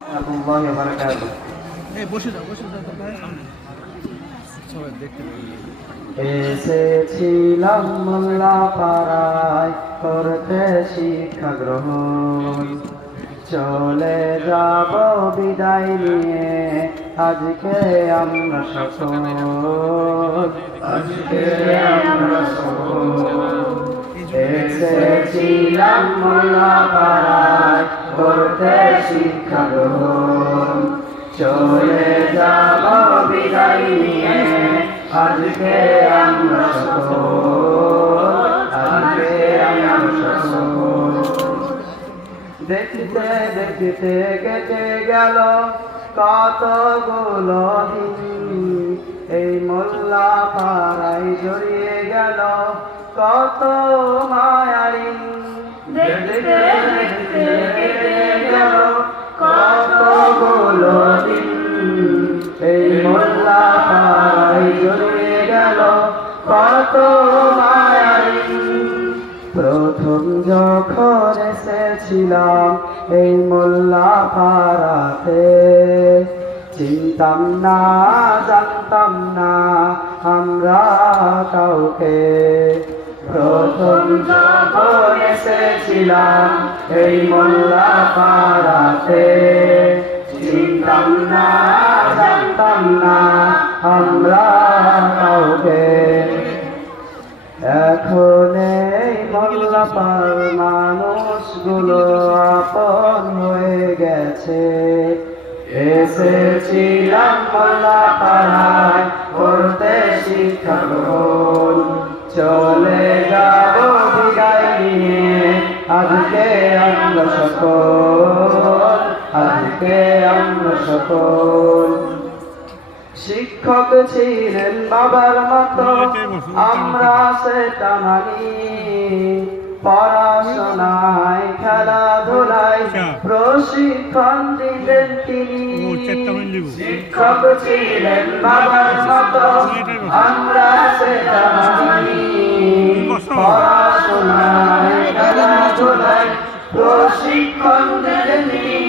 warahmatullahi wabarakatuh. এসেছিলাম মোল্লা পাড়ায় করতে শিক্ষা গ্রহণ, চলে যাব বিদায় নিয়ে আজকে আমরা সকল, আজকে আমরা সকল এসেছিলাম মোল্লা পাড়ায় করতে শিক্ষা গ্রহণ, চলে যাব বিদায় নিয়ে আজকে আমরা সকল, আজকে আমরা সকল। দেখতে দেখতে কেটে গেল কতগুলো দিন, এই মোল্লা পাড়ায় জড়িয়ে গেল কত মায়ারিন। দেখতে দেখতে কেটে গেল কতগুলো দিন, এই মোল্লা পাড়ায় জড়িয়ে গেল কত মায়ারিন। প্রথম যখন এসেছিলাম এই মোল্লা পাড়াতে, চিনতাম না জানতাম না আমরা কাউকে। প্রথম যখন এসেছিলাম এই মোল্লা পাড়াতে, চিনতাম না জানতাম না আমরা কাউকে। এখন এই মোল্লা পাড়ার মানুষগুলো আপন হয়ে গেছে। এসেছিলাম মোল্লা পাড়ায় করতে শিক্ষা গ্রহণ, চলে যাব বিদায় নিয়ে আজকে আমরা সকল, আজকে আমরা সকল। শিক্ষক ছিলেন বাবার মতো আমরা সেটা মানি, পড়াশোনায় খেলাধুলায় প্রশিক্ষণ দিলেন তিনি। শিক্ষক ছিলেন বাবার মতো আমরা সেটা মানি, পড়াশোনায় খেলাধুলায় প্রশিক্ষণ দিলেন তিনি।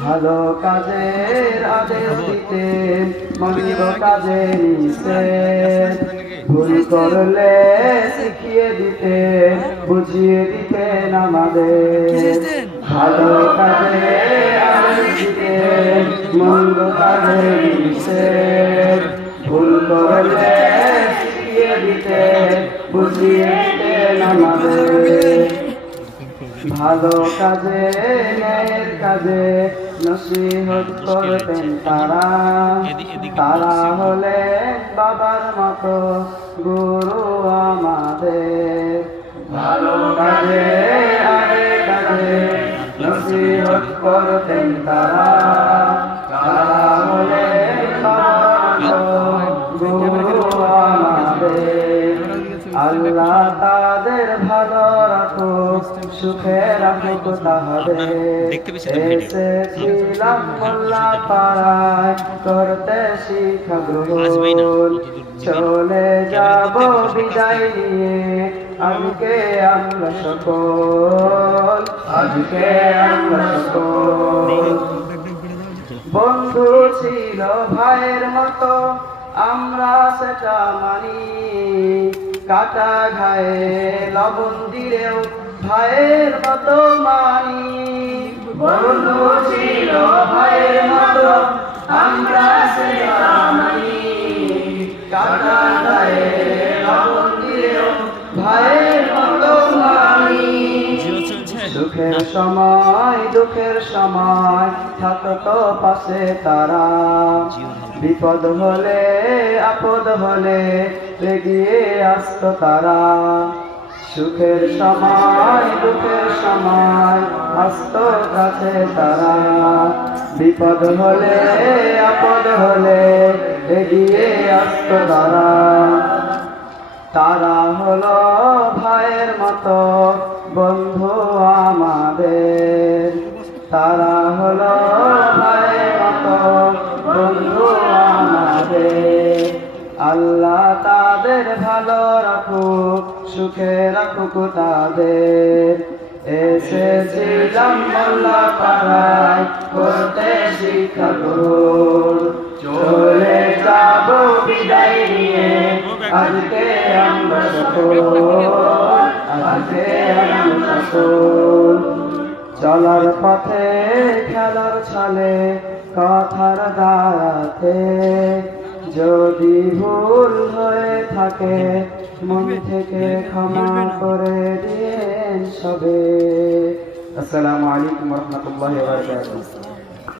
ভালো কাজের আদেশ দিতেন, মন্দ কাজে নিষেধ, ভুল করলে শিখিয়ে দিতেন, বুঝিয়ে দিতেন আমাদের। ভালো কাজের আদেশ দিতেন, মন্দ কাজে নিষেধ, ভুল করলে শিখিয়ে দিতেন, বুঝিয়ে দিতেন আমাদের। ভালো কাজে ন্যায়ের কাজে নসিহত করতেন তারা, তারা হলেন বাবার মতো গুরু আমাদের। ভালো কাজে আগে কাজে নসিহত করতেন তারা, তারা হলেন বাবার মতো গুরু আমাদের। আল্লাহ তাদের ভালো রাখুক, সুখে রাখুক তাদের। এসেছিলাম মোল্লা পাড়ায় করতে শিক্ষা গ্রহণ, চলে যাব বিদায় নিয়ে আজকে আমরা সকল, আজকে আমরা সকল। বন্ধু ছিল ভাইয়ের মতো আমরা সেটা মানি, কাটা ঘায়ে লবণ দিলেও ভাইয়ের মতো মানি। বন্ধু ছিল ভাইয়ের মতো আমরা সেটা মানি, কাটা ঘায়ে লবণ দিলেও ভাইয়ের মতো মানি। সুখের সময় দুঃখের সময় থাকতো পাশে তারা, বিপদ হলে আপদ হলে এগিয়ে আসতো তারা। সুখের সময় দুঃখের সময় আসতো কাছে তারা, বিপদ হলে আপদ হলে এগিয়ে আসতো তারা। তারা হলো ভাইয়ের মতো বন্ধু আমাদের, তারা হলো ভাইয়ের মতো বন্ধু আমাদের। আল্লাহ তাদের ভালো রাখুক, সুখে রাখুক তাদের। এসেছিলাম মোল্লা পাড়ায় করতে শিক্ষা গ্রহণ, চলে যাব বিদায় নিয়ে আজকে আমরা সকল, আজকে আমরা সকল। চলার পথে খেলার ছলে কথার দ্বারাতে যদি ভুল হয়ে থাকে মন থেকে ক্ষমা করে দিয়েন সবে। আসসালামু আলাইকুম ওয়া রাহমাতুল্লাহি ওয়া বারাকাতুহু।